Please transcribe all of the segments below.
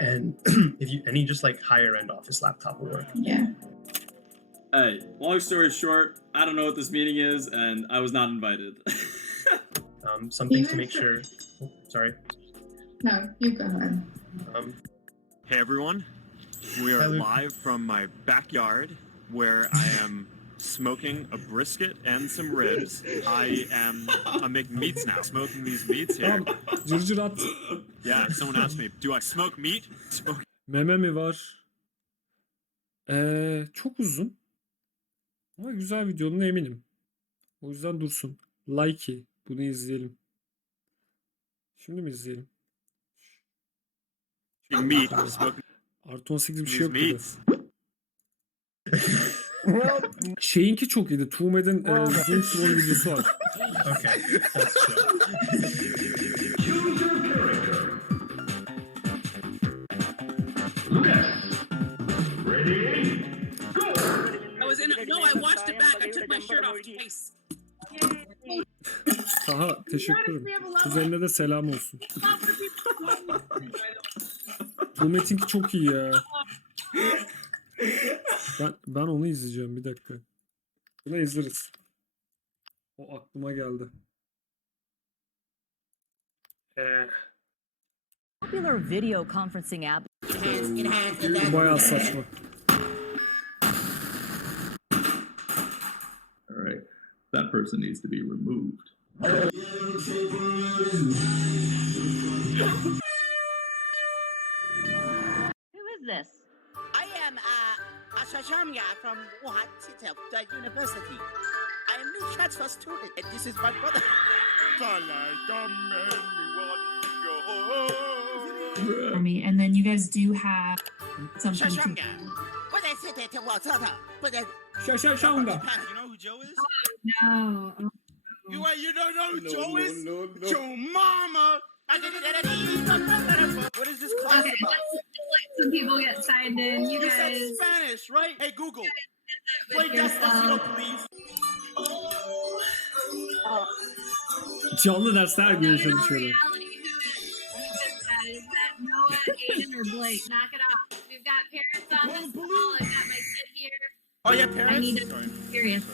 and if you any just like higher end office laptop will work. Yeah. Hey, long story short, I don't know what this meeting is, and I was not invited. Um, some things to make sure. oh, sorry. No, you go ahead. Um, Hey everyone, we are Hi, live from my backyard where I am smoking a brisket and some ribs. I am I'm making meats now, smoking these meats here. Tamam. Cırcır at. Yeah, someone asked me, do I smoke meat? Smoke Meme mi var? Ee, çok uzun. Ama güzel videonun eminim. O yüzden dursun. Likey. Bunu izleyelim. Şimdi mi izleyelim? meat, smoking Artı 18 bir şey yok gibi. meats. Şeyinki çok iyiydi. Tuğmed'in e, Zoom troll videosu var. okay, that's chill. Was in. A, no, I watched it back. I took my shirt off twice. Aha teşekkür ederim. Kuzenine de selam olsun. Tuğmet'inki çok iyi ya. Ben, ben onu izleyeceğim bir dakika. Bunu izleriz. O aklıma geldi. Ee, popular video conferencing app bu bayağı saçma. That person needs to be removed. who is this I am uh, Ashashamya from Wuhan City, the university. I am new transfer student, and this is my brother. For me, and then you guys do have something to. Shashamya. What I said to Watata, but I. Şaşa şanga. You know who Joe is? Oh, no. oh, You what, you don't know who Joe is? Joe Mama. What is this class Okay, about? let's let some people get signed in. You You said guys. Spanish, right? Hey Google, with play your Despacito, stuff. please. Canlı dersler No, gibi in all çalışıyorlar. reality, who is, who is that? Is that Noah, Aiden, or Blake? Knock it off. We've got parents on this call. I've got my kid here. Oh yeah, I parents. need to Sorry. be serious.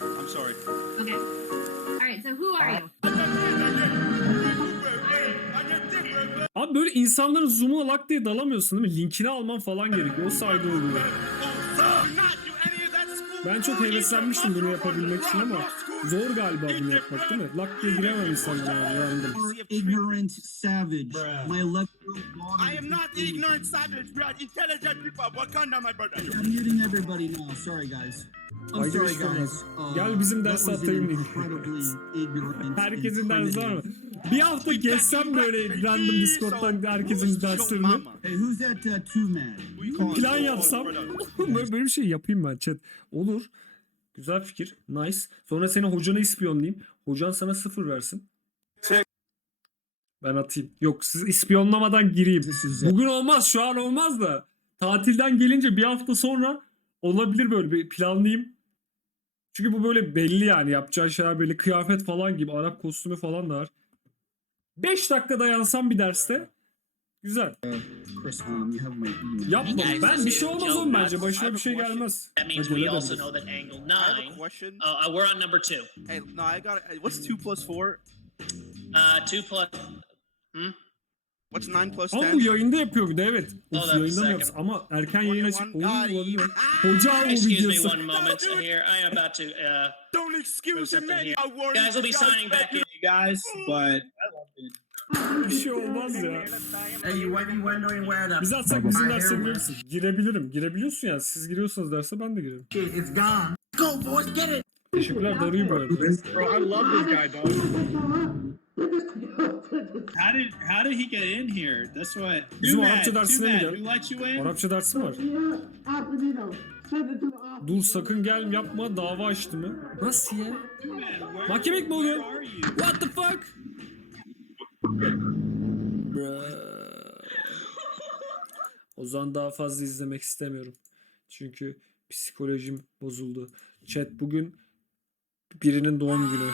I'm sorry. Okay. All right. So who are you? Abi böyle insanların zoom'una lak diye dalamıyorsun değil mi? Linkini alman falan gerekiyor. O sayede oluyor. Ben çok heveslenmiştim bunu yapabilmek için ama zor galiba bunu yapmak değil mi? Lak diye giremem insanlara random. ignorant savage. My 11 year old daughter. I am not the ignorant savage. We are intelligent people. Wakanda, my brother. I'm muting everybody now. Sorry, guys. I'm sorry, guys. Uh, Gel bizim an atayım Herkesin dersi var mı? Bir hafta geçsem böyle random Discord'dan herkesin derslerini. Hey, who's that uh, two man? Who you calling? Plan yapsam böyle, böyle bir şey yapayım ben chat. Olur. Güzel fikir. Nice. Sonra seni hocana ispiyonlayayım. Hocan sana sıfır versin. Ben atayım. Yok siz ispiyonlamadan gireyim. Bugün olmaz şu an olmaz da. Tatilden gelince bir hafta sonra olabilir böyle bir planlayayım. Çünkü bu böyle belli yani yapacağı şeyler belli. Kıyafet falan gibi Arap kostümü falan da var. 5 dakika dayansam bir derste güzel. Um. Yapma. Hey guys, Ben this bir şey olmaz Nuts. bence. Başına bir şey gelmez. That means we also know that angle I have a nine. question. Uh, uh, we're on number two. Hey, no, I got it. What's two plus four? Uh, two plus. What's nine plus Ama ten? bu yayında yapıyor bir de evet. Of, Hold a yayında mı second. yapsın? Ama erken yayın açıp Twenty-one. olur mu him. olabilir. Hoca o Excuse me videosu. one moment here. I am about to. Uh, Don't excuse. I worry guys will be you signing back in. guys, but Bir şey olmaz ya. hey, you were you wondering where the Biz atsak bizim derse went? misin? Girebilirim. Girebiliyorsun ya. Siz giriyorsanız derse ben de girerim. Shit, it's gone. Go, boys, get it. Teşekkürler Darı'yı bu arada. Bro, I love this guy, dog. How did how did he get in here? That's what. Bizim Too Arapça bad, dersine too mi bad. gel? Who let you in? Arapça dersi mi var? Dur sakın gel yapma dava açtı mı? Nasıl ya? Too bad. Where, mi oluyor? where are you? What the fuck? Bruh. O zaman daha fazla izlemek istemiyorum. Çünkü psikolojim bozuldu. Chat bugün birinin doğum günü.